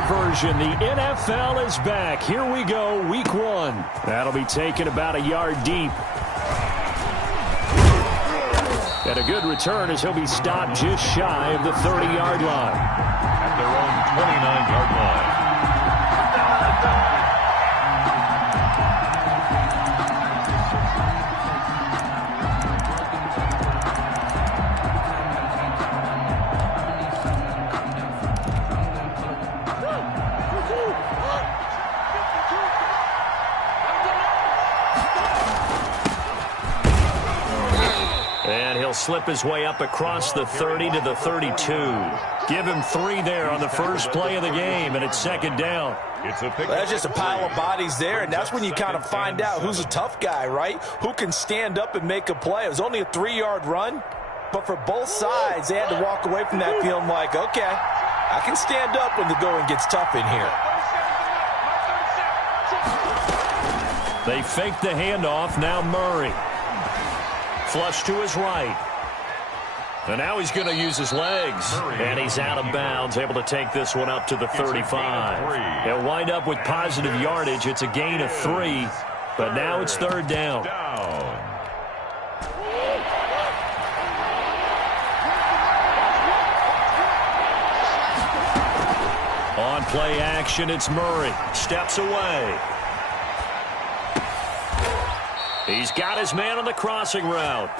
diversion. The NFL is back. Here we go, week 1. That'll be taken about a yard deep. And a good return as he'll be stopped just shy of the 30-yard line. At their own 29-yard line. Slip his way up across the 30 to the 32. Give him 3 there on the first play of the game, and it's second down. That's just a pile of bodies there, and that's when you kind of find out who's a tough guy, right? Who can stand up and make a play. It was only a 3-yard run, but for both sides, they had to walk away from that feeling like, okay, I can stand up when the going gets tough in here. They fake the handoff. Now Murray. Flush to his right. And now he's going to use his legs. And he's out of bounds, able to take this one up to the 35. He'll wind up with positive yardage. It's a gain of 3, but now it's third down. On play action, it's Murray. Steps away. He's got his man on the crossing route.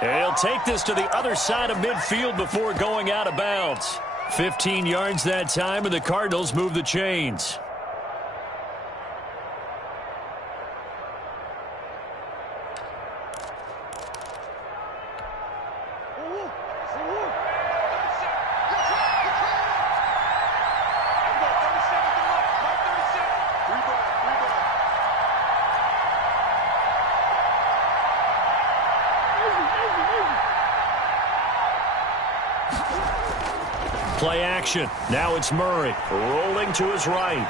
He'll take this to the other side of midfield before going out of bounds. 15 yards that time, and the Cardinals move the chains. Play action. Now it's Murray rolling to his right.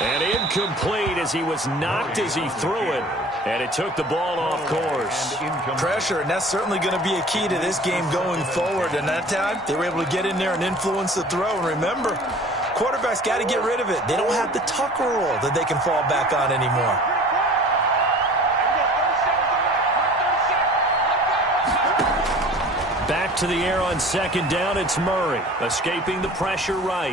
And incomplete as he was knocked as he threw it. And it took the ball off course. Pressure, and that's certainly going to be a key to this game going forward. And that time, they were able to get in there and influence the throw. And remember, quarterbacks got to get rid of it. They don't have the Tucker rule that they can fall back on anymore. Back to the air on second down, it's Murray. Escaping the pressure right.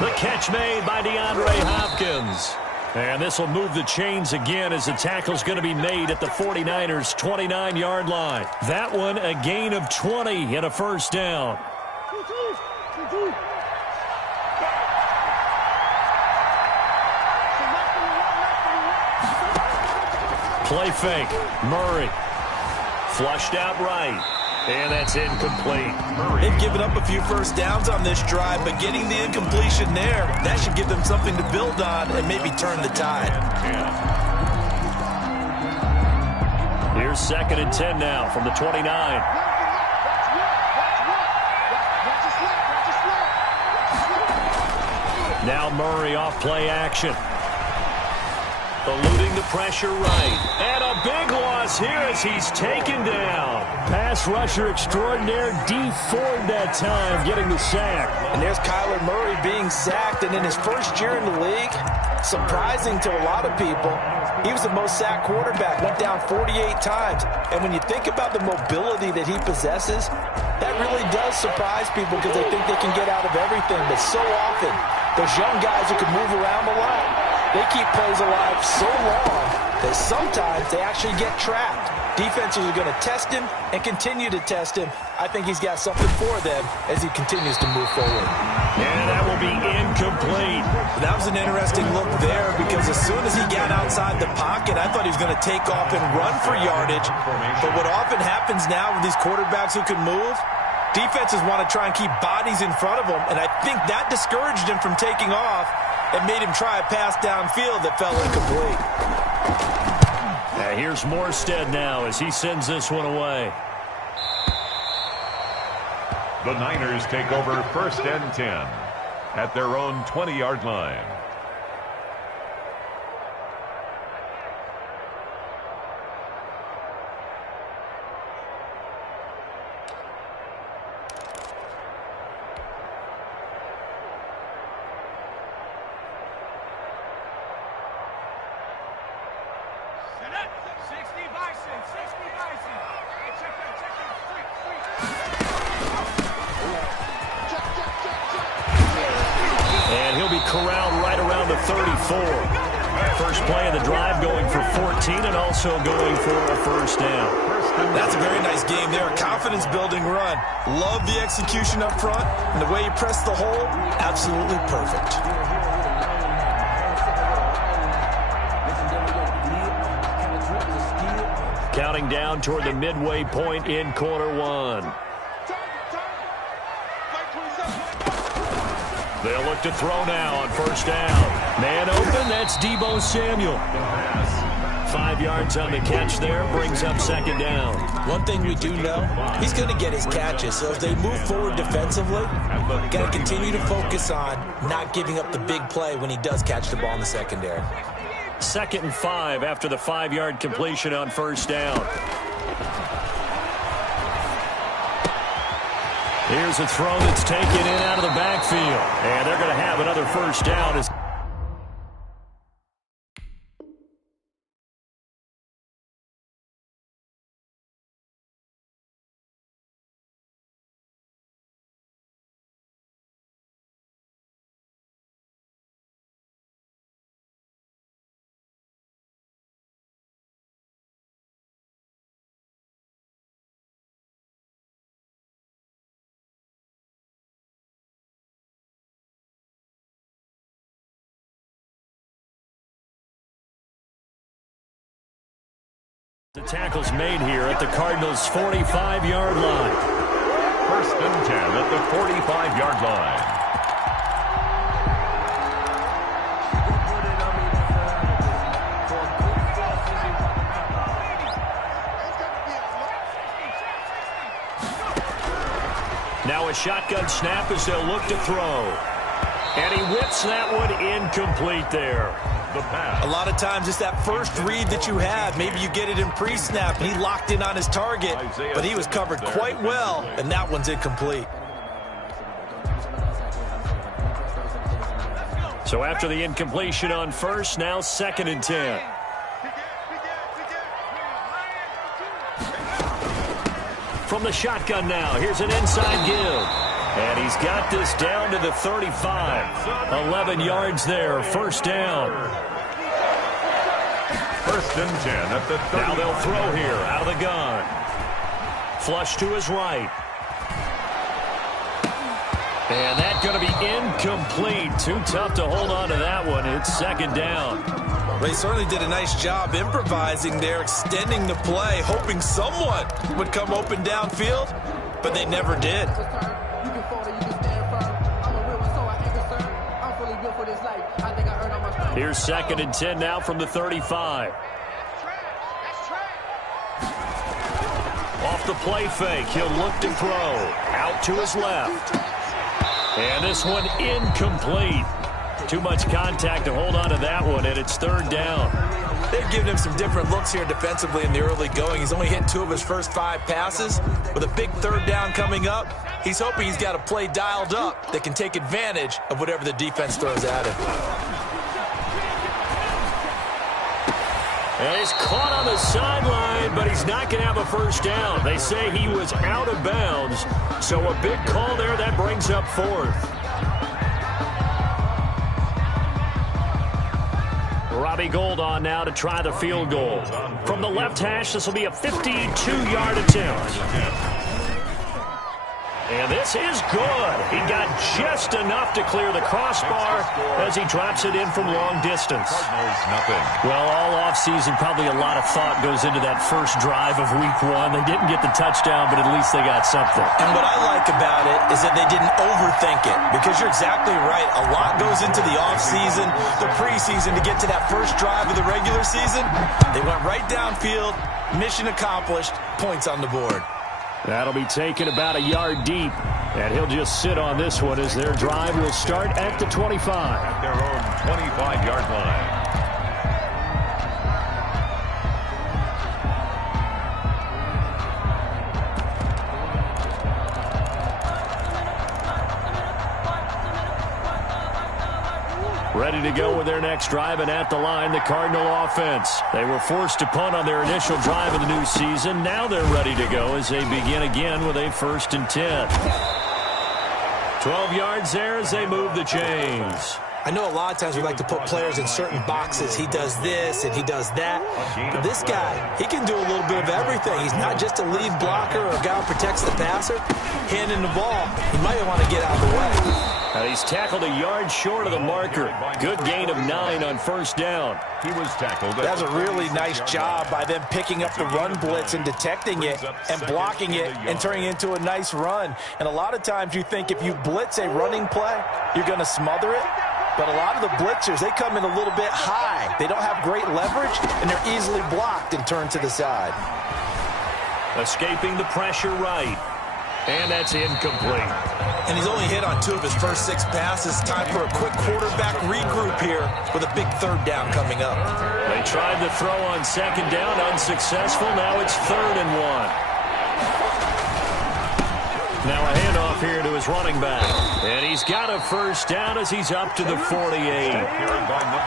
The catch made by DeAndre Hopkins. And this will move the chains again as the tackle's going to be made at the 49ers' 29-yard line. That one a gain of 20 and a first down. Play fake. Murray. Flushed out right. And that's incomplete. They've given up a few first downs on this drive, but getting the incompletion there, that should give them something to build on and maybe turn the tide. Here's second and 10 now from the 29. Now Murray off play action. Eluding the pressure right. And a big loss here as he's taken down. Pass rusher extraordinaire, Dee Ford that time getting the sack. And there's Kyler Murray being sacked, and in his first year in the league, surprising to a lot of people, he was the most sacked quarterback, went down 48 times. And when you think about the mobility that he possesses, that really does surprise people because they think they can get out of everything. But so often, those young guys who can move around a lot, they keep plays alive so long that sometimes they actually get trapped. Defenses are going to test him and continue to test him. I think he's got something for them as he continues to move forward. And that will be incomplete. That was an interesting look there because as soon as he got outside the pocket, I thought he was going to take off and run for yardage. But what often happens now with these quarterbacks who can move, defenses want to try and keep bodies in front of them, and I think that discouraged him from taking off and made him try a pass downfield that fell incomplete. Here's Morstead now as he sends this one away. The Niners take over first and 10 at their own 20-yard line. And he'll be corralled right around the 34. First play of the drive, going for 14 and also going for a first down. That's a very nice game there. A confidence-building run. Love the execution up front. And the way he pressed the hole, absolutely perfect. Counting down toward the midway point in quarter one. They'll look to throw now on first down. Man open, that's Deebo Samuel. 5 yards on the catch there, brings up second down. One thing we do know, he's going to get his catches. So as they move forward defensively, got to continue to focus on not giving up the big play when he does catch the ball in the secondary. 2nd and 5 after the 5-yard completion on first down. Here's a throw that's taken in out of the backfield. And they're going to have another first down. The tackle's made here at the Cardinals' 45-yard line. 1st and 10 at the 45-yard line. Now a shotgun snap as they'll look to throw. And he whips that one incomplete there. The pass. A lot of times it's that first read that you have. Maybe you get it in pre-snap, and he locked in on his target, but he was covered quite well, and that one's incomplete. So after the incompletion on first, now 2nd and 10. From the shotgun now, here's an inside give. And he's got this down to the 35. 11 yards there, first down. 1st and 10 at the 30. Now they'll throw here out of the gun. Flush to his right. And that's going to be incomplete. Too tough to hold on to that one. It's 2nd down. They certainly did a nice job improvising there, extending the play, hoping someone would come open downfield, but they never did. Here's 2nd and 10 now from the 35. Off the play fake, he'll look to throw. Out to his left. And this one incomplete. Too much contact to hold on to that one, and it's 3rd down. They've given him some different looks here defensively in the early going. He's only hit 2 of his first 5 passes. With a big 3rd down coming up, he's hoping he's got a play dialed up that can take advantage of whatever the defense throws at him. And he's caught on the sideline, but he's not going to have a first down. They say he was out of bounds, so a big call there. That brings up 4th. Robbie Gould on now to try the field goal. From the left hash, this will be a 52-yard attempt. And this is good. He got just enough to clear the crossbar as he drops it in from long distance. Nothing. Well, all offseason, probably a lot of thought goes into that first drive of week 1. They didn't get the touchdown, but at least they got something. And what I like about it is that they didn't overthink it, because you're exactly right. A lot goes into the offseason, the preseason to get to that first drive of the regular season. They went right downfield, mission accomplished, points on the board. That'll be taken about a yard deep, and he'll just sit on this one as their drive will start at the 25. At their own 25-yard line. Ready to go with their next drive, and at the line, the Cardinal offense. They were forced to punt on their initial drive of the new season. Now they're ready to go as they begin again with a 1st and 10. 12 yards there as they move the chains. I know a lot of times we like to put players in certain boxes. He does this and he does that. But this guy, he can do a little bit of everything. He's not just a lead blocker or a guy who protects the passer. Handing the ball, he might want to get out of the way. He's tackled a yard short of the marker. Good gain of 9 on 1st down. He was tackled. That's a really nice job by them picking up the run blitz and detecting it and blocking it and turning it into a nice run. And a lot of times you think if you blitz a running play, you're going to smother it. But a lot of the blitzers, they come in a little bit high. They don't have great leverage, and they're easily blocked and turned to the side. Escaping the pressure right. And that's incomplete. And he's only hit on 2 of his first 6 passes. Time for a quick quarterback regroup here with a big 3rd down coming up. They tried to throw on 2nd down, unsuccessful. Now it's 3rd and 1. Now a handoff here to his running back. And he's got a 1st down as he's up to the 48.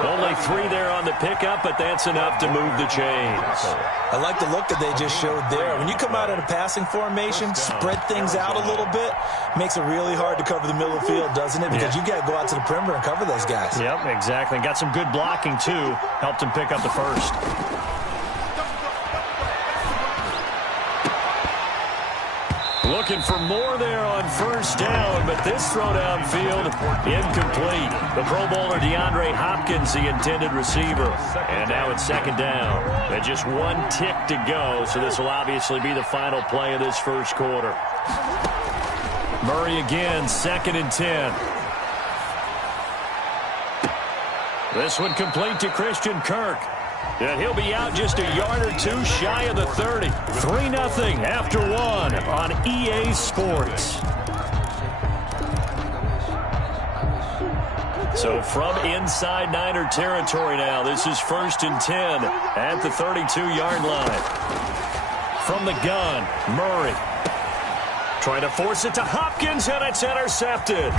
Only 3 there on the pickup, but that's enough to move the chains. I like the look that they just showed there. When you come out in a passing formation, spread things out a little bit, makes it really hard to cover the middle of the field, doesn't it? Because you got to go out to the perimeter and cover those guys. Yep, exactly. Got some good blocking, too. Helped him pick up the 1st. Looking for more there on 1st down, but this throw downfield, incomplete. The Pro Bowler DeAndre Hopkins, the intended receiver. And now it's 2nd down. And just 1 tick to go, so this will obviously be the final play of this 1st quarter. Murray again, 2nd and 10. This one complete to Christian Kirk. And he'll be out just a yard or 2 shy of the 30. 3-0 after 1 on EA Sports. So from inside Niner territory now, this is 1st and 10 at the 32-yard line. From the gun, Murray. Trying to force it to Hopkins, and it's intercepted.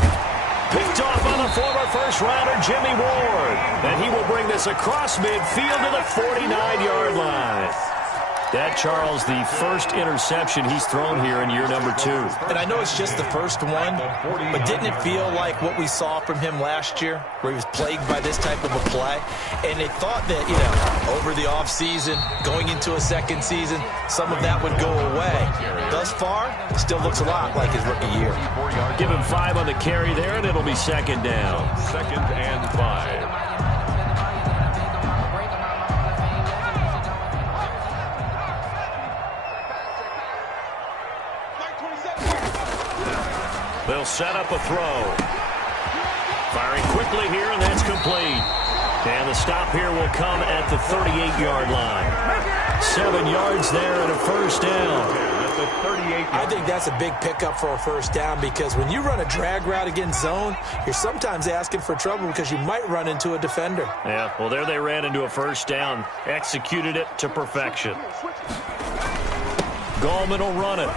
Picked off on the former first-rounder, Jimmy Ward. And he will bring this across midfield to the 49-yard line. That, Charles, the 1st interception he's thrown here in year number 2. And I know it's just the 1st one, but didn't it feel like what we saw from him last year, where he was plagued by this type of a play? And they thought that, over the offseason, going into a 2nd season, some of that would go away. Thus far, still looks a lot like his rookie year. Give him 5 on the carry there, and it'll be 2nd down. 2nd and 5. They'll set up a throw. Firing quickly here, and that's complete. And the stop here will come at the 38-yard line. 7 yards there and a 1st down. I think that's a big pickup for a 1st down, because when you run a drag route against zone, you're sometimes asking for trouble because you might run into a defender. Yeah, well, there they ran into a 1st down. Executed it to perfection. Gallman will run it.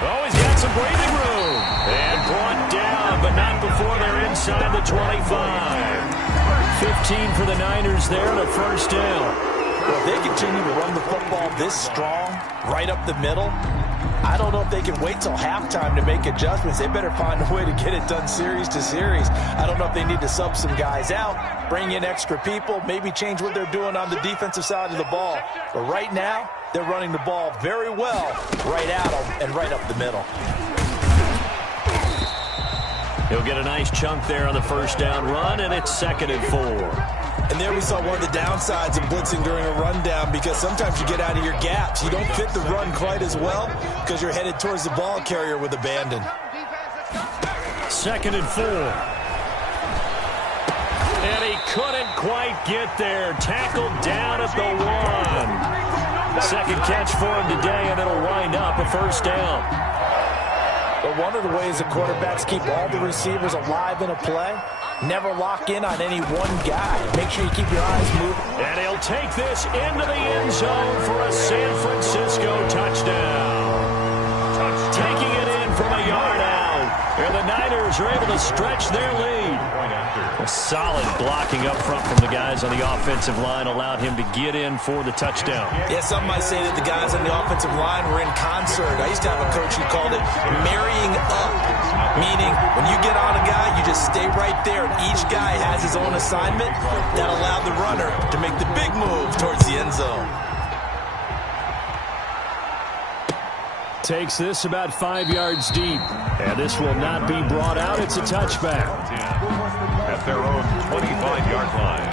Oh, he's got some breathing room. And brought down, but not before they're inside the 25. 15 for the Niners there and a 1st down. Well, if they continue to run the football this strong, right up the middle, I don't know if they can wait till halftime to make adjustments. They better find a way to get it done series to series. I don't know if they need to sub some guys out, bring in extra people, maybe change what they're doing on the defensive side of the ball. But right now, they're running the ball very well right at them and right up the middle. He'll get a nice chunk there on the 1st down run, and it's 2nd and 4. And there we saw one of the downsides of blitzing during a rundown, because sometimes you get out of your gaps. You don't fit the run quite as well because you're headed towards the ball carrier with abandon. 2nd and 4. And he couldn't quite get there. Tackled down at the 1. 2nd catch for him today, and it'll wind up a 1st down. But one of the ways the quarterbacks keep all the receivers alive in a play, never lock in on any one guy. Make sure you keep your eyes moving. And he'll take this into the end zone for a San Francisco touchdown. Taking it in from a yard out. And the Niners are able to stretch their lead. Well, solid blocking up front from the guys on the offensive line allowed him to get in for the touchdown. Yeah, some might say that the guys on the offensive line were in concert. I used to have a coach who called it marrying up, meaning when you get on a guy, you just stay right there, and each guy has his own assignment. That allowed the runner to make the big move towards the end zone. Takes this about 5 yards deep, and this will not be brought out. It's a touchback. At their own 25-yard line.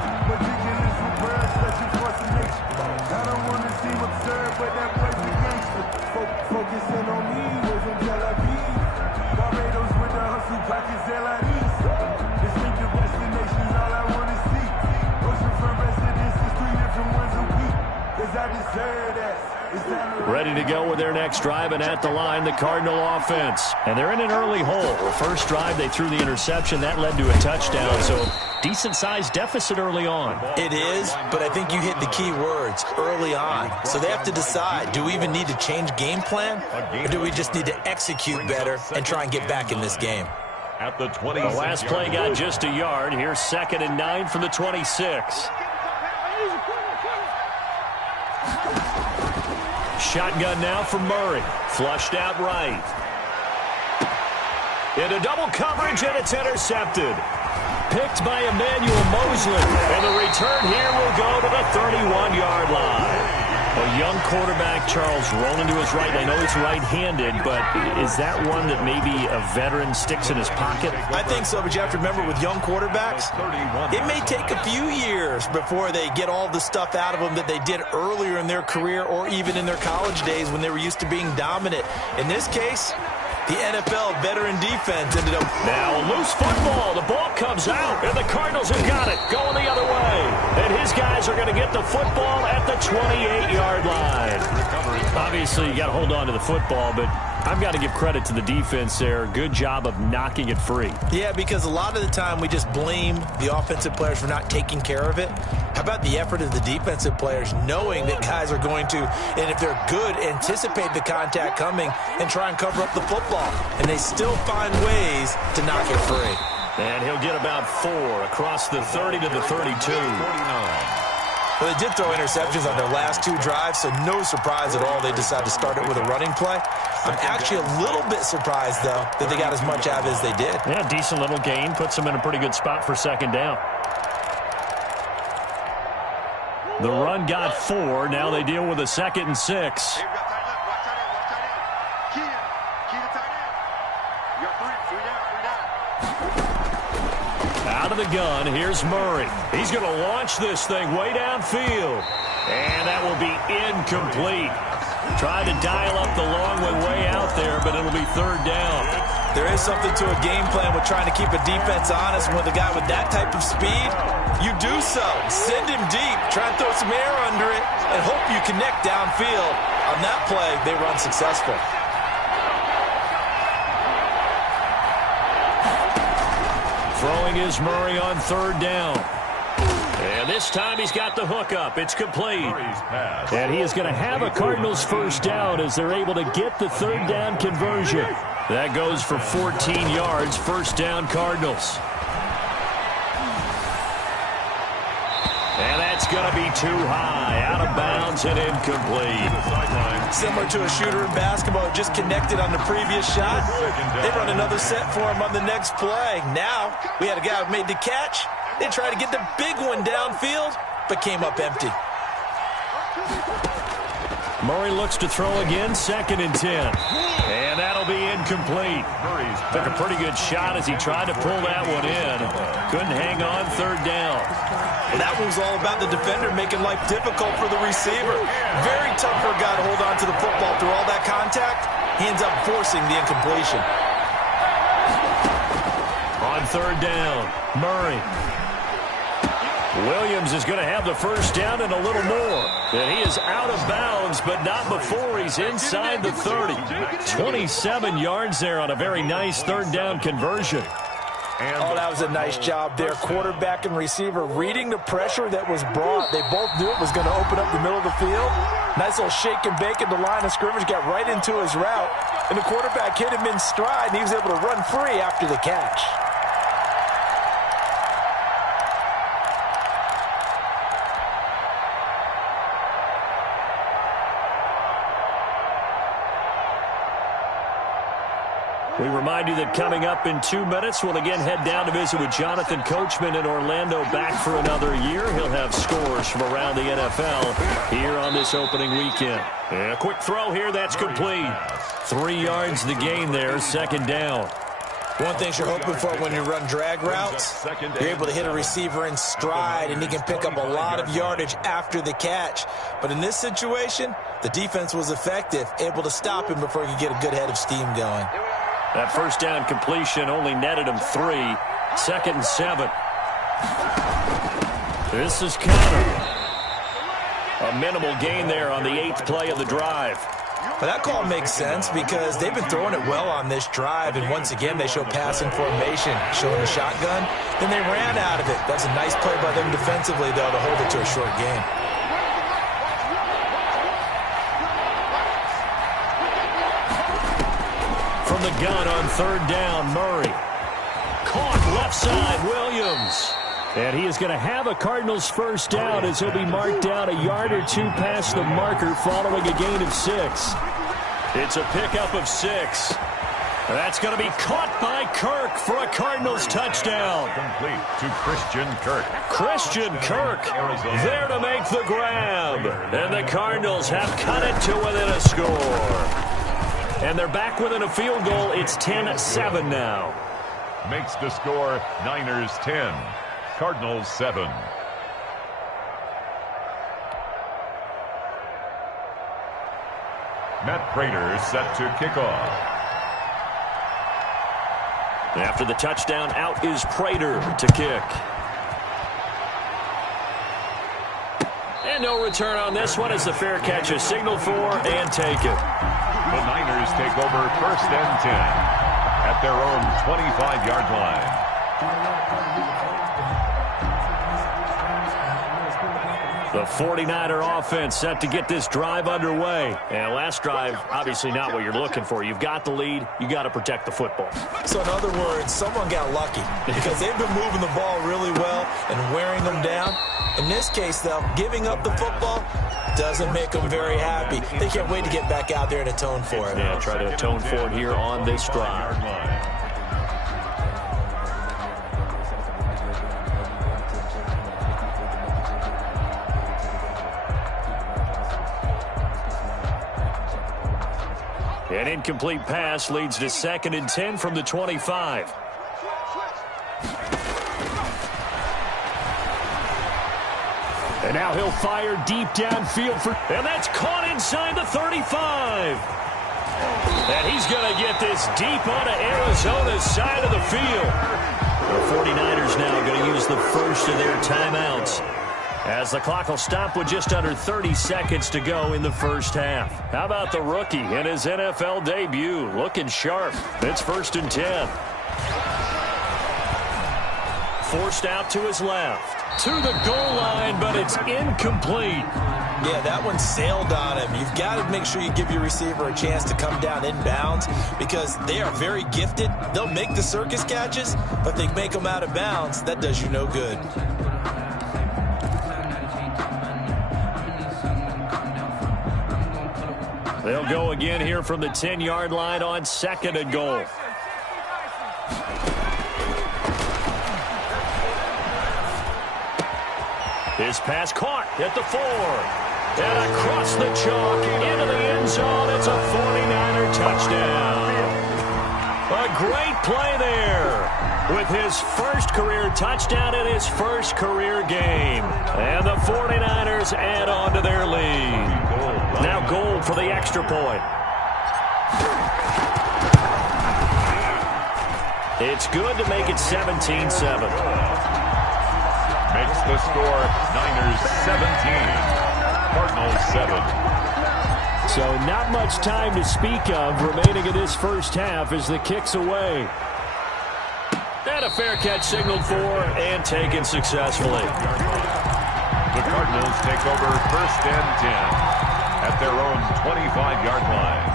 Ready to go with their next drive, and at the line, the Cardinal offense. And they're in an early hole. The first drive, they threw the interception. That led to a touchdown, so decent-sized deficit early on. It is, but I think you hit the key words, early on. So they have to decide, do we even need to change game plan, or do we just need to execute better and try and get back in this game? At the The last play got just a yard. Here's 2nd and 9 from the 26. Shotgun now for Murray. Flushed out right. Into double coverage, and it's intercepted. Picked by Emmanuel Mosley. And the return here will go to the 31-yard line. A young quarterback, Charles, rolling to his right. I know he's right-handed, but is that one that maybe a veteran sticks in his pocket? I think so, but you have to remember with young quarterbacks, it may take a few years before they get all the stuff out of them that they did earlier in their career or even in their college days when they were used to being dominant. In this case, the NFL veteran defense ended up... Now a loose football. The ball comes out, and the Cardinals have got it. Going the other way. And his guys are going to get the football at the 28-yard line. Obviously, you got to hold on to the football, but I've got to give credit to the defense there. Good job of knocking it free. Yeah, because a lot of the time we just blame the offensive players for not taking care of it. How about the effort of the defensive players knowing that guys are going to, and if they're good, anticipate the contact coming and try and cover up the football. And they still find ways to knock it free. And he'll get about 4 across the 30 to the 32. 49. Well, they did throw interceptions on their last 2 drives, so no surprise at all they decided to start it with a running play. I'm actually a little bit surprised, though, that they got as much out as they did. Yeah, decent little gain. Puts them in a pretty good spot for 2nd down. The run got 4. Now they deal with a 2nd and 6. Out of the gun, here's Murray. He's going to launch this thing way downfield. And that will be incomplete. Tried to dial up the long way out there, but it'll be 3rd down. There is something to a game plan with trying to keep a defense honest. With a guy with that type of speed, you do so. Send him deep. Try and throw some air under it and hope you connect downfield. On that play, they run successful. Throwing is Murray on 3rd down. And this time he's got the hook up. It's complete. And he is going to have a Cardinals 1st down as they're able to get the 3rd down conversion. That goes for 14 yards. 1st down Cardinals. And that's going to be too high. Out of bounds and incomplete. Similar to a shooter in basketball, just connected on the previous shot. They run another set for him on the next play. Now, we had a guy who made the catch. They tried to get the big one downfield, but came up empty. Murray looks to throw again, 2nd and 10. And that'll be incomplete. Took a pretty good shot as he tried to pull that one in. Couldn't hang on, 3rd down. Well, that was all about the defender making life difficult for the receiver. Very tough for a guy to hold on to the football through all that contact. He ends up forcing the incompletion. On 3rd down, Murray. Williams is going to have the 1st down and a little more. And he is out of bounds, but not before he's inside the 30. 27 yards there on a very nice 3rd down conversion. Oh, that was a nice job there. Quarterback and receiver reading the pressure that was brought. They both knew it was going to open up the middle of the field. Nice little shake and bake at the line of scrimmage, got right into his route. And the quarterback hit him in stride, and he was able to run free after the catch. remind you that coming up in 2 minutes, we'll again head down to visit with Jonathan Coachman in Orlando, back for another year. He'll have scores from around the NFL here on this opening weekend. And a quick throw here, that's complete. 3 yards the gain there, second down. One thing you're hoping for when you run drag routes, you're able to hit a receiver in stride, and he can pick up a lot of yardage after the catch. But in this situation, the defense was effective, able to stop him before he could get a good head of steam going. That first down completion only netted him 3. 2nd and 7. This is Conner. A minimal gain there on the 8th play of the drive. But that call makes sense because they've been throwing it well on this drive, and once again they show passing formation, showing the shotgun. Then they ran out of it. That's a nice play by them defensively, though, to hold it to a short game. From the gun on 3rd down, Murray. Caught left side, Williams. And he is going to have a Cardinals first down as he'll be marked down a yard or 2 past the marker following a gain of 6. It's a pickup of 6. That's going to be caught by Kirk for a Cardinals touchdown. Complete to Christian Kirk. Christian Kirk there to make the grab. And the Cardinals have cut it to within a score. And they're back within a field goal. It's 10-7 now. Makes the score Niners 10. Cardinals 7. Matt Prater set to kick off. After the touchdown, out is Prater to kick. And no return on this one as the fair catch is signaled for and taken. The Niners take over 1st and 10 at their own 25-yard line. The 49er offense set to get this drive underway. And last drive, obviously not what you're looking for. You've got the lead. You got to protect the football. So in other words, someone got lucky because they've been moving the ball really well and wearing them down. In this case, though, giving up the football doesn't make them very happy. They can't wait to get back out there and atone for it. Yeah, try to atone for it here on this drive. An incomplete pass leads to 2nd and 10 from the 25. And now he'll fire deep downfield and that's caught inside the 35. And he's going to get this deep onto Arizona's side of the field. The 49ers now going to use the first of their timeouts, as the clock will stop with just under 30 seconds to go in the first half. How about the rookie in his NFL debut? Looking sharp. It's 1st and 10. Forced out to his left. To the goal line, but it's incomplete. Yeah, that one sailed on him. You've got to make sure you give your receiver a chance to come down inbounds because they are very gifted. They'll make the circus catches, but they make them out of bounds. That does you no good. They'll go again here from the 10-yard line on 2nd and goal. His pass caught at the 4. And across the chalk into the end zone. It's a 49er touchdown. A great play there with his first career touchdown in his first career game. And the 49ers add on to their lead. Now goal for the extra point. It's good to make it 17-7. Makes the score Niners 17. Cardinals 7. So not much time to speak of remaining in this first half as the kick's away. And a fair catch signaled for and taken successfully. The Cardinals take over 1st and 10 at their own 25-yard line.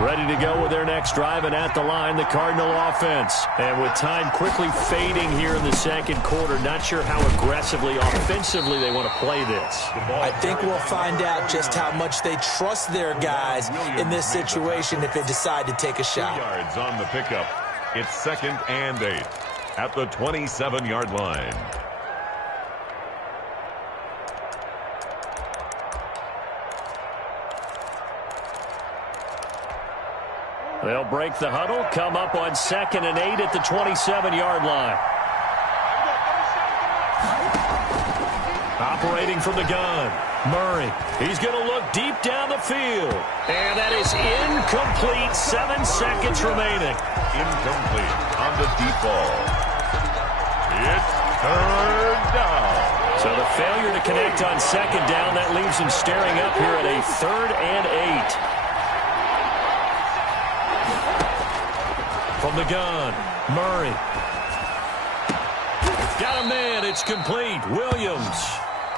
Ready to go with their next drive, and at the line, the Cardinal offense. And with time quickly fading here in the second quarter, not sure how aggressively, offensively they want to play this. I think we'll find out just how much they trust their guys in this situation if they decide to take a shot. 2 yards on the pickup. It's 2nd and 8 at the 27-yard line. They'll break the huddle, come up on 2nd and 8 at the 27-yard line. Operating from the gun, Murray. He's going to look deep down the field. And that is incomplete. 7 seconds remaining. Incomplete on the deep ball. It's 3rd down. So the failure to connect on 2nd down, that leaves him staring up here at a 3rd and 8. From the gun, Murray. Got a man. It's complete. Williams.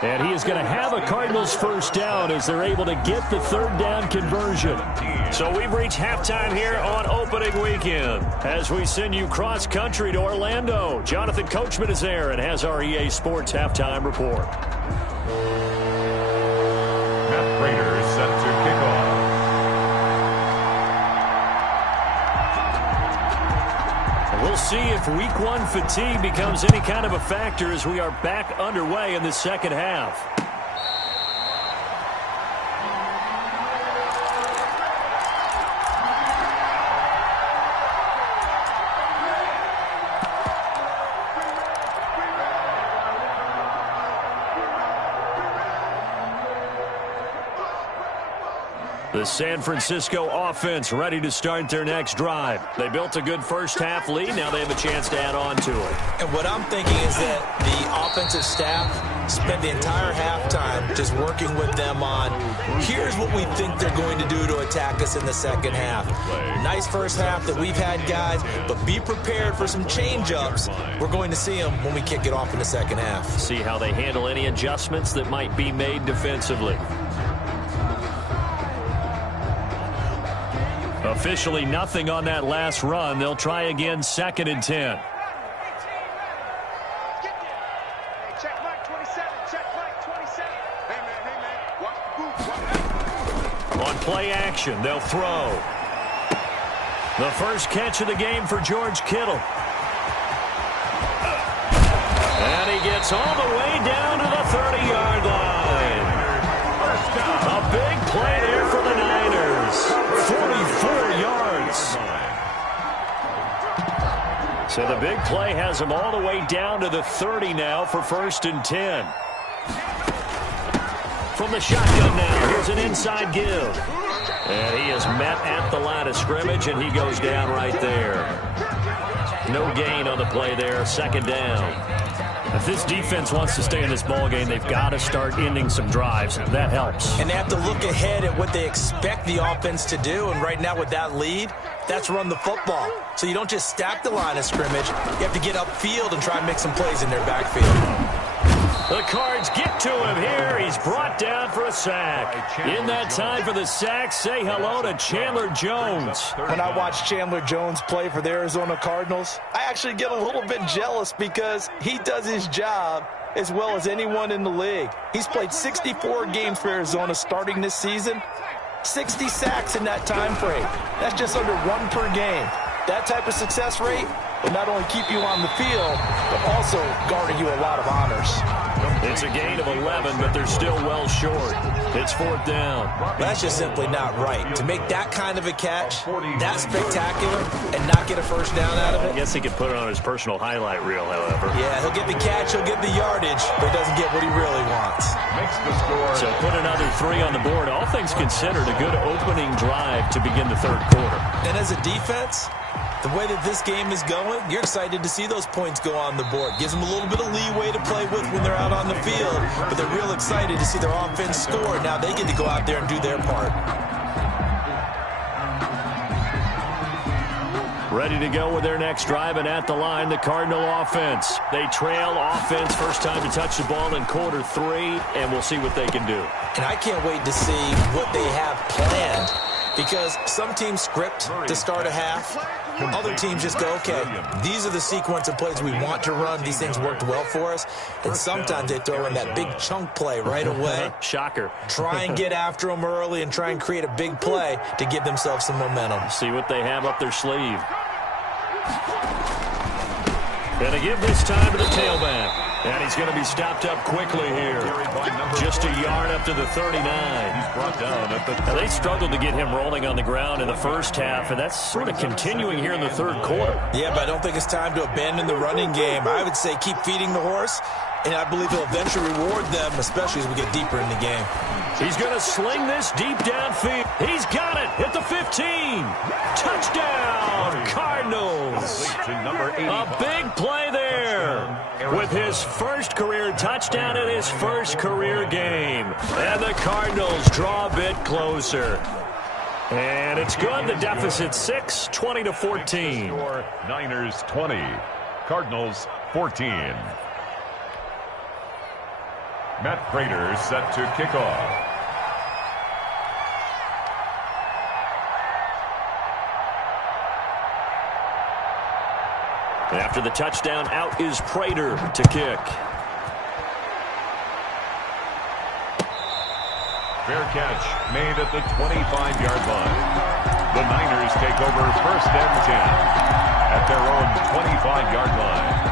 And he is going to have a Cardinals first down as they're able to get the 3rd down conversion. So we've reached halftime here on opening weekend. As we send you cross-country to Orlando, Jonathan Coachman is there and has our EA Sports halftime report. Matt Prater is set to kick off. We'll see if week 1 fatigue becomes any kind of a factor as we are back underway in the second half. The San Francisco offense ready to start their next drive. They built a good first half lead. Now they have a chance to add on to it. And what I'm thinking is that the offensive staff spent the entire halftime just working with them on, here's what we think they're going to do to attack us in the second half. Nice first half that we've had, guys, but be prepared for some change-ups. We're going to see them when we kick it off in the second half. See how they handle any adjustments that might be made defensively. Officially nothing on that last run. They'll try again 2nd and 10. Check Mike 27. Check Mike 27. Hey, man. Watch the booth. On play action, they'll throw. The first catch of the game for George Kittle. And he gets all the way down to the 30-yard line. A big play there for the Niners. 44 yards. So the big play has him all the way down to the 30 now for 1st and 10. From the shotgun now, here's an inside give. And he is met at the line of scrimmage, and he goes down right there. No gain on the play there, 2nd down. If this defense wants to stay in this ballgame, they've got to start ending some drives. That helps. And they have to look ahead at what they expect the offense to do. And right now with that lead, that's run the football. So you don't just stack the line of scrimmage. You have to get upfield and try and make some plays in their backfield. The Cards get to him here. He's brought down for a sack. In that time for the sack, say hello to Chandler Jones. When I watch Chandler Jones play for the Arizona Cardinals, I actually get a little bit jealous because he does his job as well as anyone in the league. He's played 64 games for Arizona starting this season, 60 sacks in that time frame. That's just under 1 per game. That type of success rate will not only keep you on the field, but also garner you a lot of honors. It's a gain of 11, but they're still well short. It's 4th down. That's just simply not right. To make that kind of a catch, that spectacular, and not get a first down out of it. I guess he could put it on his personal highlight reel, however. Yeah, he'll get the catch, he'll get the yardage, but he doesn't get what he really wants. Makes the score. So put another 3 on the board. All things considered, a good opening drive to begin the 3rd quarter. And as a defense, the way that this game is going, you're excited to see those points go on the board. Gives them a little bit of leeway to play with when they're out on the field, but they're real excited to see their offense score. Now they get to go out there and do their part. Ready to go with their next drive, and at the line, the Cardinal offense. They trail offense, first time to touch the ball in quarter 3, and we'll see what they can do. And I can't wait to see what they have planned, because some teams script to start a half. Other teams just go, okay, these are the sequence of plays we want to run. These things worked well for us. And sometimes they throw in that big chunk play right away. Shocker. Try and get after them early and try and create a big play to give themselves some momentum. See what they have up their sleeve. And to give this time to the tailback. And he's going to be stopped up quickly here. Just a yard up to the 39. He's brought down at the 30. Now, they struggled to get him rolling on the ground in the first half, and that's sort of continuing here in the third quarter. Yeah, but I don't think it's time to abandon the running game. I would say keep feeding the horse, and I believe he'll eventually reward them, especially as we get deeper in the game. He's going to sling this deep downfield. He's got it at the 15. Touchdown, Cardinals. A big play there with his first career touchdown in his first career game. And the Cardinals draw a bit closer. And it's good. The deficit 6, 20-14. Niners 20, Cardinals 14. Matt Prater set to kick off. After the touchdown, out is Prater to kick. Fair catch made at the 25-yard line. The Niners take over 1st and 10 at their own 25-yard line.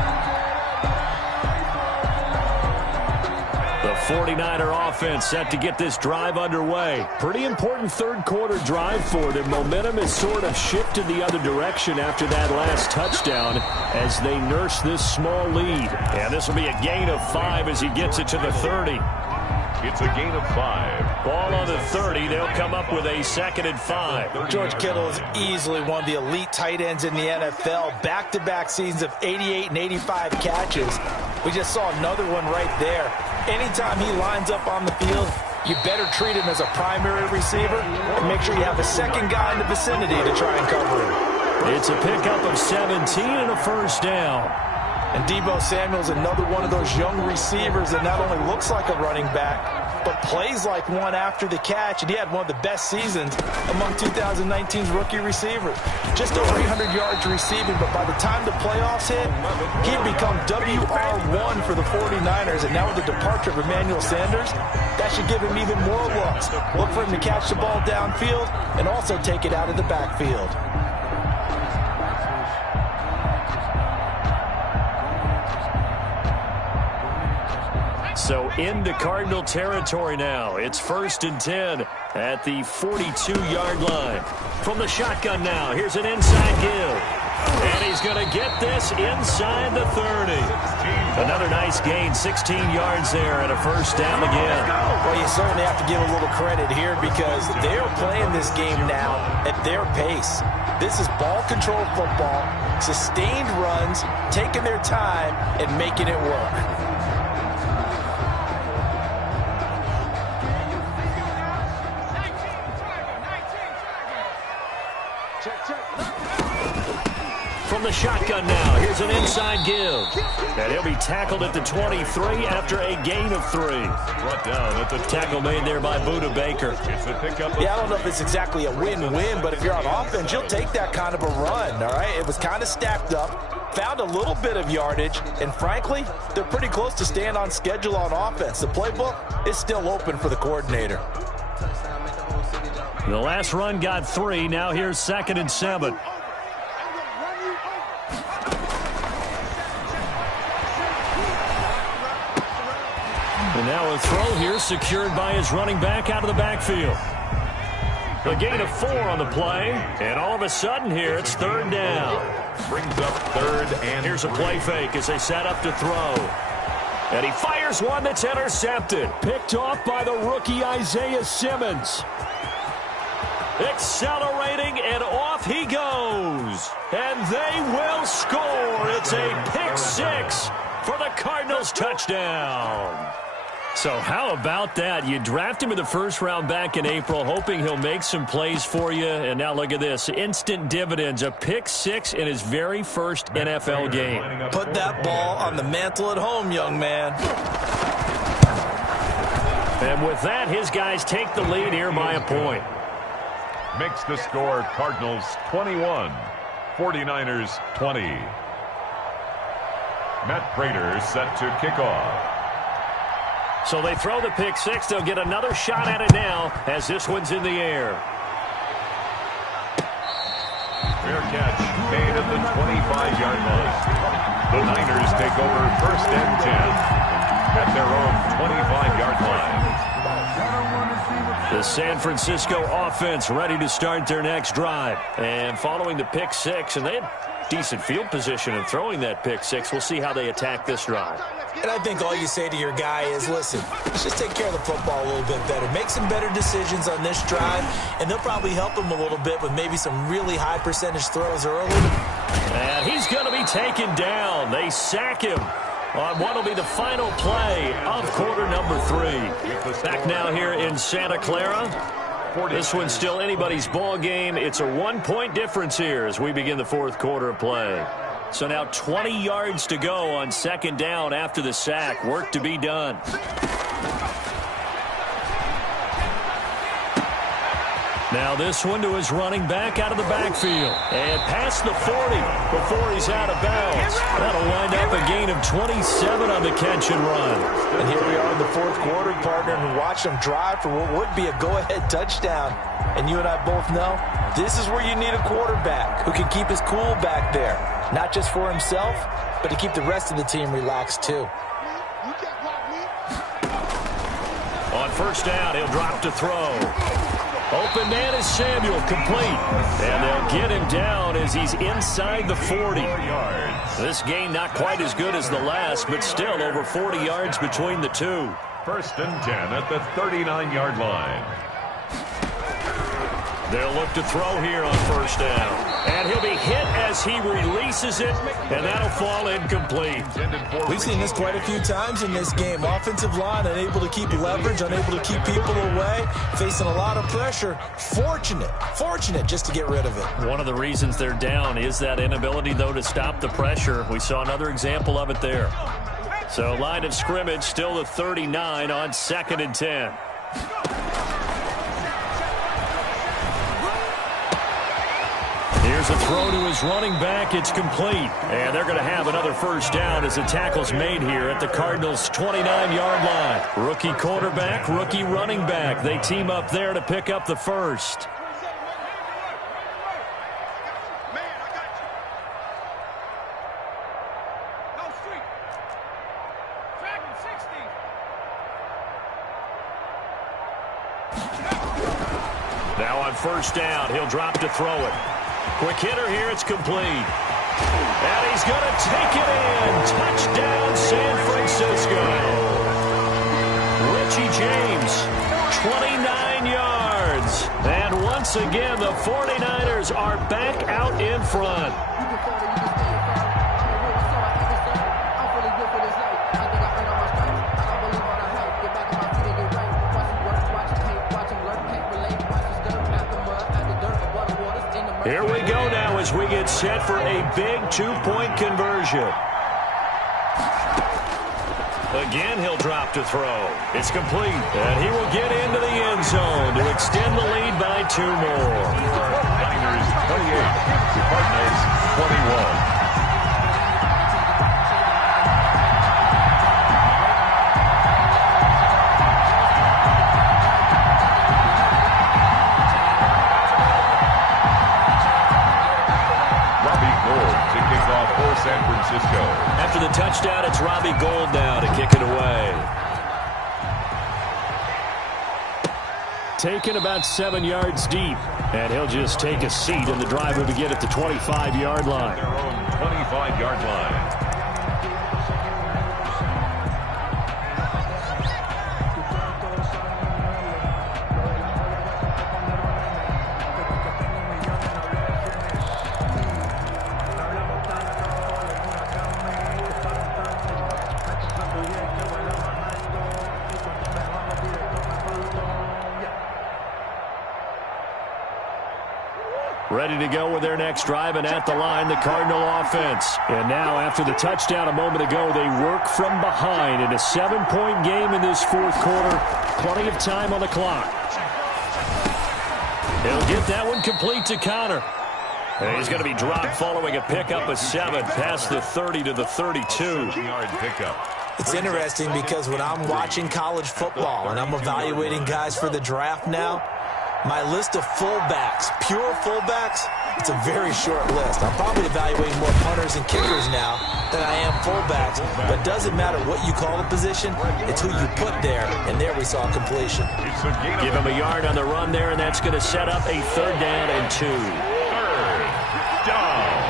The 49er offense set to get this drive underway. Pretty important third quarter drive for them. Momentum has sort of shifted the other direction after that last touchdown as they nurse this small lead. And this will be a gain of 5 as he gets it to the 30. It's a gain of 5. Ball on the 30. They'll come up with a 2nd and 5. George Kittle is easily one of the elite tight ends in the NFL. Back-to-back seasons of 88 and 85 catches. We just saw another one right there. Anytime he lines up on the field, you better treat him as a primary receiver and make sure you have a second guy in the vicinity to try and cover him. It's a pickup of 17 and a first down. And Deebo Samuel's another one of those young receivers that not only looks like a running back, but plays like one after the catch. And he had one of the best seasons among 2019's rookie receivers. Just over 800 yards receiving, but by the time the playoffs hit, he'd become WR1 for the 49ers. And now with the departure of Emmanuel Sanders, that should give him even more looks. Look for him to catch the ball downfield and also take it out of the backfield. So into Cardinal territory now. It's 1st and 10 at the 42-yard line. From the shotgun now, here's an inside give. And he's going to get this inside the 30. Another nice gain, 16 yards there and a first down again. Well, you certainly have to give a little credit here because they're playing this game now at their pace. This is ball control football, sustained runs, taking their time and making it work. From the shotgun now, here's an inside give. And he'll be tackled at the 23 after a gain of 3. Brought down at the tackle made there by Budda Baker. It's a pickup. Yeah, I don't know if it's exactly a win-win, but if you're on offense, you'll take that kind of a run, all right? It was kind of stacked up, found a little bit of yardage, and frankly, they're pretty close to staying on schedule on offense. The playbook is still open for the coordinator. The last run got 3. Now here's 2nd and 7. And now a throw here secured by his running back out of the backfield. A gain of 4 on the play, and all of a sudden here it's 3rd down. Brings up 3rd and here's a play fake as they set up to throw. And he fires one that's intercepted. Picked off by the rookie Isaiah Simmons. Accelerating, and off he goes. And they will score. It's a pick 6 for the Cardinals touchdown. So how about that? You draft him in the first round back in April, hoping he'll make some plays for you. And now look at this. Instant dividends. A pick 6 in his very first NFL game. Put that ball on the mantle at home, young man. And with that, his guys take the lead here by a point. Makes the score Cardinals 21, 49ers 20. Matt Prater set to kick off. So they throw the pick 6. They'll get another shot at it now as this one's in the air. Fair catch made at the 25-yard line. The Niners take over 1st and 10 at their own 25-yard line. The San Francisco offense ready to start their next drive. And following the pick six, and they had decent field position in throwing that pick six. We'll see how they attack this drive. And I think all you say to your guy is, listen, let's just take care of the football a little bit better. Make some better decisions on this drive, and they'll probably help him a little bit with maybe some really high percentage throws early. And he's going to be taken down. They sack him on what will be the final play of quarter number 3. Back now here in Santa Clara. This one's still anybody's ball game. It's a 1-point difference here as we begin the 4th quarter of play. So now 20 yards to go on 2nd down after the sack. Work to be done. Now this one to his running back out of the backfield. And past the 40 before he's out of bounds. That'll wind up a gain of 27 on the catch and run. And here we are in the 4th quarter, partner, and watch them drive for what would be a go-ahead touchdown. And you and I both know this is where you need a quarterback who can keep his cool back there. Not just for himself, but to keep the rest of the team relaxed too. On 1st down, he'll drop to throw. Open man is Samuel, complete. And they'll get him down as he's inside the 40. This gain not quite as good as the last, but still over 40 yards between the two. 1st and 10 at the 39-yard line. They'll look to throw here on 1st down. And he'll be hit as he releases it, and that'll fall incomplete. We've seen this quite a few times in this game. Offensive line unable to keep leverage, unable to keep people away, facing a lot of pressure. Fortunate just to get rid of it. One of the reasons they're down is that inability, though, to stop the pressure. We saw another example of it there. So line of scrimmage still the 39 on 2nd and 10. Here's a throw to his running back. It's complete. And they're going to have another 1st down as the tackle's made here at the Cardinals' 29-yard line. Rookie quarterback, rookie running back. They team up there to pick up the 1st. Now on 1st down, he'll drop to throw it. Quick hitter here, it's complete. And he's going to take it in. Touchdown, San Francisco. Richie James, 29 yards. And once again, the 49ers are back out in front. Here we go now as we get set for a big 2-point conversion. Again, he'll drop to throw. It's complete. And he will get into the end zone to extend the lead by 2 more. Niners 28, Cardinals 21. San Francisco. After the touchdown, it's Robbie Gould now to kick it away. Taken about 7 yards deep. And he'll just take a seat, and the drive will begin at the 25-yard line. Their own 25-yard line. Ready to go with their next drive, and at the line, the Cardinal offense. And now, after the touchdown a moment ago, they work from behind in a 7-point game in this 4th quarter. Plenty of time on the clock. He'll get that one complete to Connor. And he's going to be dropped following a pickup of 7 past the 30 to the 32. 7-yard pickup. It's interesting because when I'm watching college football and I'm evaluating guys for the draft now, my list of fullbacks, pure fullbacks, It's a very short list. I'm probably evaluating more punters and kickers now than I am fullbacks. But it doesn't matter what you call the position. It's who you put there. And there we saw completion. Give him a yard on the run there, and that's going to set up a 3rd down and 2. 3rd down.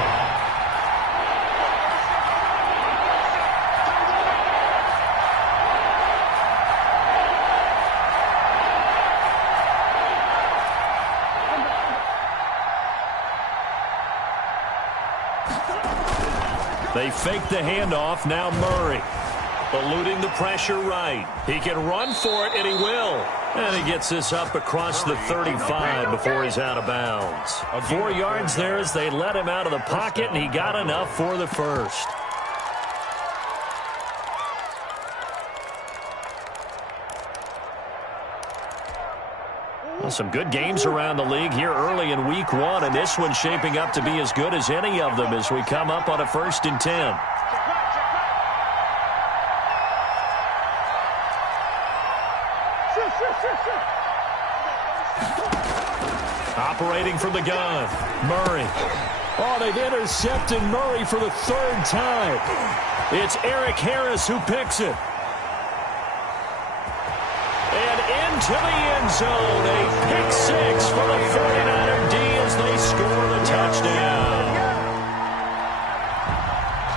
They fake the handoff. Now Murray eluding the pressure right. He can run for it, and he will. And he gets this up across the 35 before he's out of bounds. 4 yards there as they let him out of the pocket, and he got enough for the first. Well, some good games around the league here early in week 1, and this one's shaping up to be as good as any of them as we come up on a 1st and 10. Operating from the gun, Murray. Oh, they've intercepted Murray for the 3rd time. It's Eric Harris who picks it. And into the end zone, a pick 6 for the 49er D as they score the touchdown.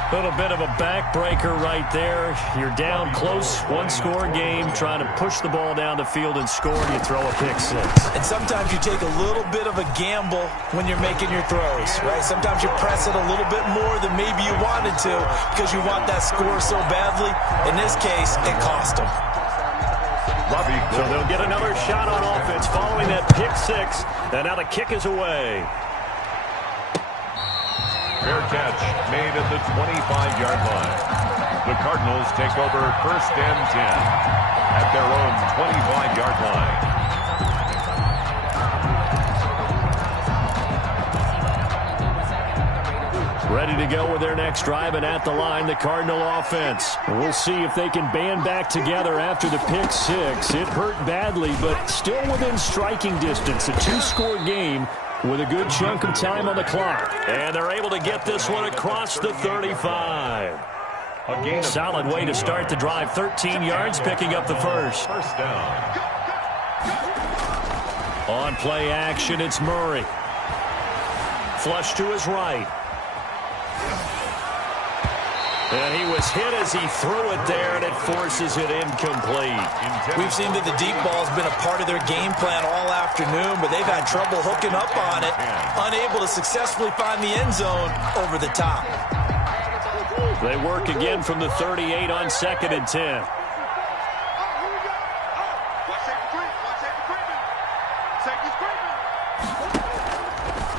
A little bit of a backbreaker right there. You're down close, 1-score game, trying to push the ball down the field and score, and you throw a pick 6. And sometimes you take a little bit of a gamble when you're making your throws, right? Sometimes you press it a little bit more than maybe you wanted to because you want that score so badly. In this case, it cost them. So they'll get another shot on offense following that pick 6, and now the kick is away. Fair catch made at the 25-yard line. The Cardinals take over 1st and 10 at their own 25-yard line. Ready to go with their next drive, and at the line, the Cardinal offense. We'll see if they can band back together after the pick 6. It hurt badly, but still within striking distance. A 2-score game with a good chunk of time on the clock. And they're able to get this one across the 35. Solid way to start the drive. 13 yards, picking up the first. 1st down. On play action, it's Murray. Flush to his right. And he was hit as he threw it there, and it forces it incomplete. We've seen that the deep ball has been a part of their game plan all afternoon, but they've had trouble hooking up on it, unable to successfully find the end zone over the top. They work again from the 38 on 2nd and 10.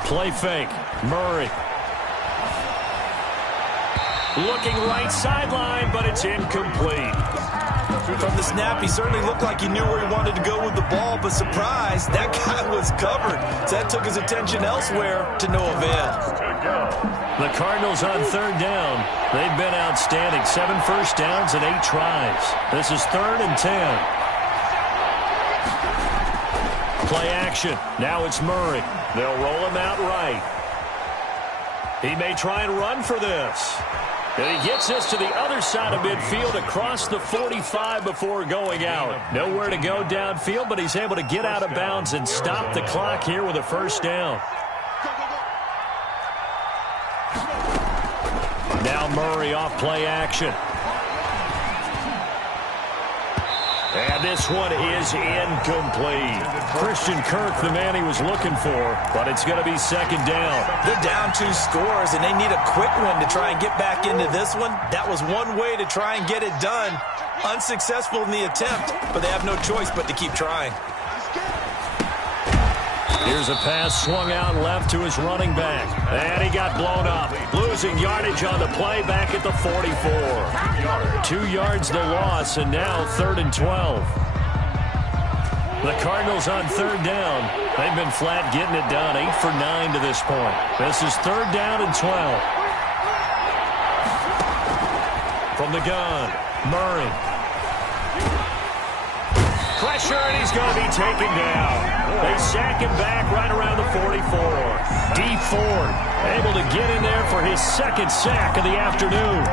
Play fake. Murray. Looking right sideline, but it's incomplete. From the snap, he certainly looked like he knew where he wanted to go with the ball, but surprise, that guy was covered. So that took his attention elsewhere to no avail. The Cardinals on 3rd down. They've been outstanding. 7 first downs and 8 tries. This is 3rd and 10. Play action. Now it's Murray. They'll roll him out right. He may try and run for this. And he gets this to the other side of midfield across the 45 before going out. Nowhere to go downfield, but he's able to get out of bounds and stop the clock here with a 1st down. Now Murray off play action. And this one is incomplete. Christian Kirk, the man he was looking for, but it's going to be 2nd down. They're down 2 scores, and they need a quick one to try and get back into this one. That was one way to try and get it done. Unsuccessful in the attempt, but they have no choice but to keep trying. Here's a pass swung out left to his running back. And he got blown up. Losing yardage on the play back at the 44. 2 yards the loss, and now 3rd and 12. The Cardinals on 3rd down. They've been flat getting it done. 8 for 9 to this point. This is 3rd down and 12. From the gun, Murray. pressure, and he's going to be taken down. They sack him back right around the 44. Dee Ford able to get in there for his second sack of the afternoon.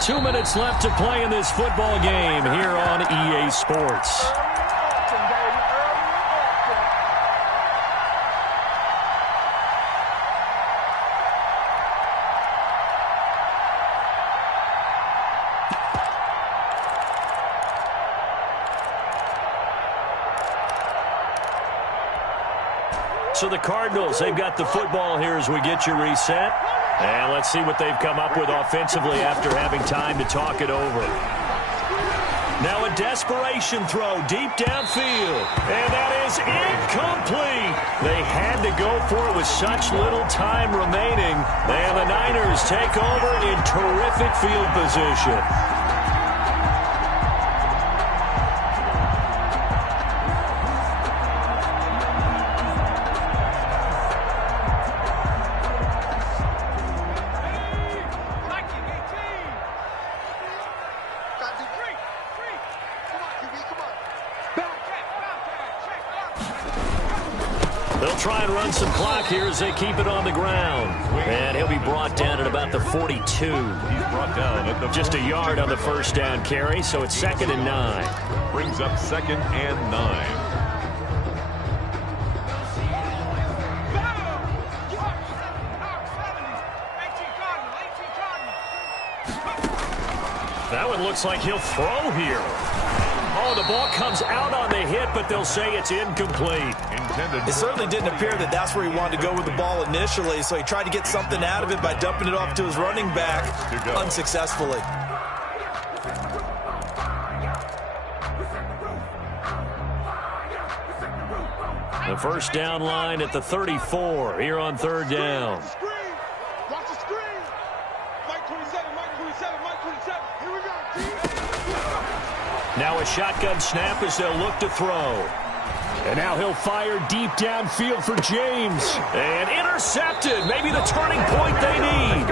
2 minutes left to play in this football game here on EA Sports. So the Cardinals, they've got the football here as we get you reset. And let's see what they've come up with offensively after having time to talk it over. Now a desperation throw deep downfield. And that is incomplete. They had to go for it with such little time remaining. And the Niners take over in terrific field position. They'll try and run some clock here as they keep it on the ground. And he'll be brought down at about the 42. He's brought down at just a yard on the first down carry, so it's 2nd and 9. Brings up 2nd and 9. That one looks like he'll throw here. Oh, the ball comes out on the hit, but they'll say it's incomplete. It certainly didn't appear that that's where he wanted to go with the ball initially, so he tried to get something out of it by dumping it off to his running back unsuccessfully. The first down line at the 34 here on 3rd down. Watch the screen. Mike 27, Mike 27, Mike 27. Here we go. Now a shotgun snap as they'll look to throw. And now he'll fire deep downfield for James. And intercepted. Maybe the turning point they need.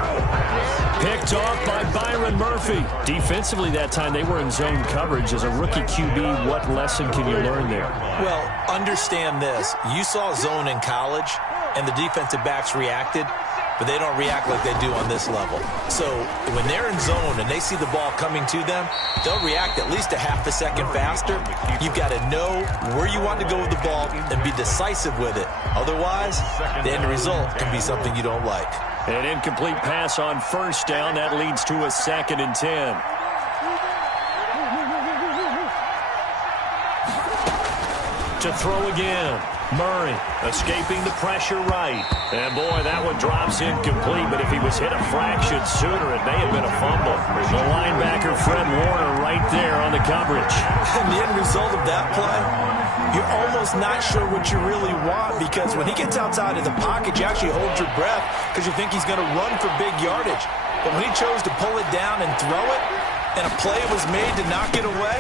Picked off by Byron Murphy. Defensively that time they were in zone coverage. As a rookie QB, what lesson can you learn there? Well, understand this. You saw zone in college, and the defensive backs reacted, but they don't react like they do on this level. So when they're in zone and they see the ball coming to them, they'll react at least a half a second faster. You've got to know where you want to go with the ball and be decisive with it. Otherwise, the end result can be something you don't like. An incomplete pass on first down. That leads to a 2nd and 10. To throw again. Murray escaping the pressure right. And, boy, that one drops incomplete. But if he was hit a fraction sooner, it may have been a fumble. The linebacker, Fred Warner, right there on the coverage. And the end result of that play, you're almost not sure what you really want, because when he gets outside of the pocket, you actually hold your breath because you think he's going to run for big yardage. But when he chose to pull it down and throw it, and a play was made to knock it away,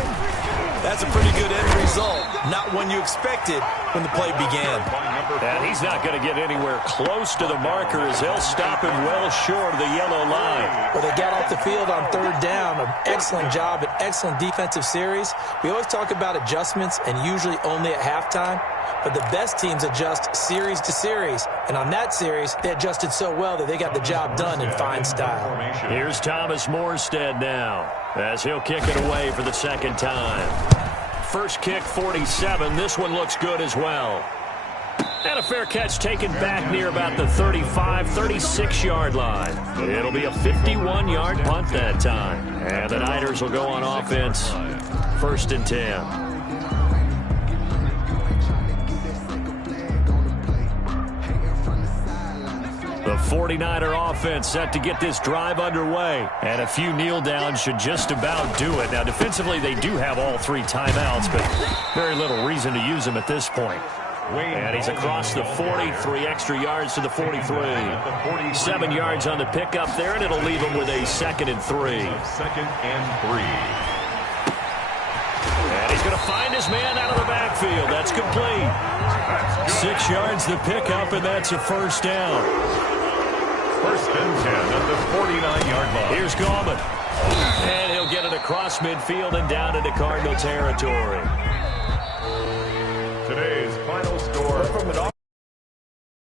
that's a pretty good end result. Not one you expected when the play began. And he's not going to get anywhere close to the marker as they'll stop him well short of the yellow line. Well, they got off the field on 3rd down. An excellent job, an excellent defensive series. We always talk about adjustments, and usually only at halftime. But the best teams adjust series to series. And on that series, they adjusted so well that they got the job done in fine style. Here's Thomas Morstead now as he'll kick it away for the 2nd time. First kick, 47. This one looks good as well. And a fair catch taken back near about the 35, 36-yard line. It'll be a 51-yard punt that time. And the Niners will go on offense. 1st and 10. The 49er offense set to get this drive underway. And a few kneel downs should just about do it. Now, defensively, they do have all 3 timeouts, but very little reason to use them at this point. And he's across the 40, 3 extra yards to the 43. 7 yards on the pickup there, and it'll leave him with a 2nd and 3. 2nd and 3. And he's going to find his man out of the backfield. That's complete. 6 yards the pickup, and that's a 1st down. First and 10 at the 49-yard line. Here's Gallman. And he'll get it across midfield and down into Cardinal territory. Today's final score. From an